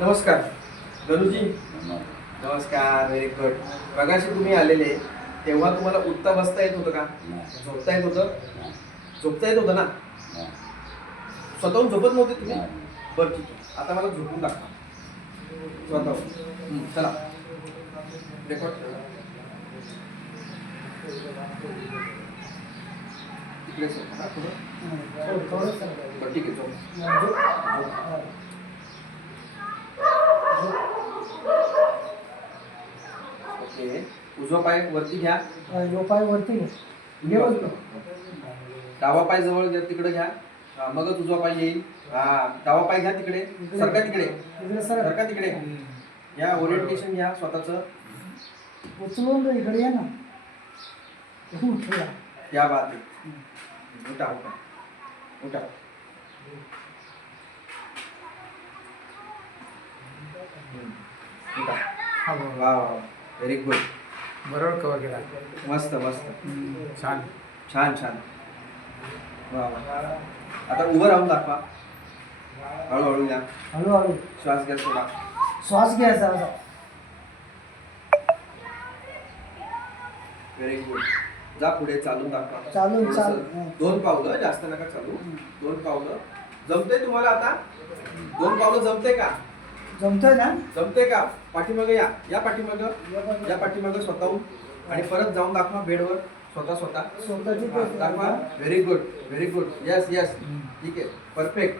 नमस्कार गणूजी. नमस्कार. Very good. मगाशी तुम्ही आलेले तेव्हा तुम्हाला उठता बसता येत होतं का? झोपता येत होतं? झोपता येत होतं ना? स्वतःहून झोपत नव्हते तुम्ही? बरं ठीक आहे. आता मला झोपून दाखवा स्वतःहून. चला रेकॉर्ड करा. तिकडे झोपा थोडं. बरं ठीक आहे झोप. ओके. उजवा पाय वरती घ्या. पाय वरती घे. डावा पाय जवळ घ्या, तिकडे घ्या. मगच उजवा पाय येईल. डावा पाय घ्या तिकडे. सरका तिकडे. सरका तिकडे. या ओरिएंटेशन घ्या स्वतःचं. उचलून इकडे या ना. या बात आहे. उठा उठा उठा. उठा. वा वा. Very good. बरोबर कव्हर केला. मस्त मस्त. छान छान छान. वा वा. आता उभं राहून दाखवा. हळूहळू घ्या. हळूहळू श्वास घ्या सोडा. श्वास घ्यायचा असा. Very good. जा पुढे चालून दाखवा. चालून थोडंसं 2 पावलं, जास्त नका चालू. 2 पावलं. जमतंय तुम्हाला आता? 2 पावलं जमतंय का? जमतंय ना? जमतंय का? पाठीमागे या. या पाठीमागं. या पाठीमागं स्वतःहून. आणि परत जाऊन दाखवा बेडवर. स्वतः स्वतःची दाखवा. Very good. Very good. Yes yes. ठीक आहे. परफेक्ट.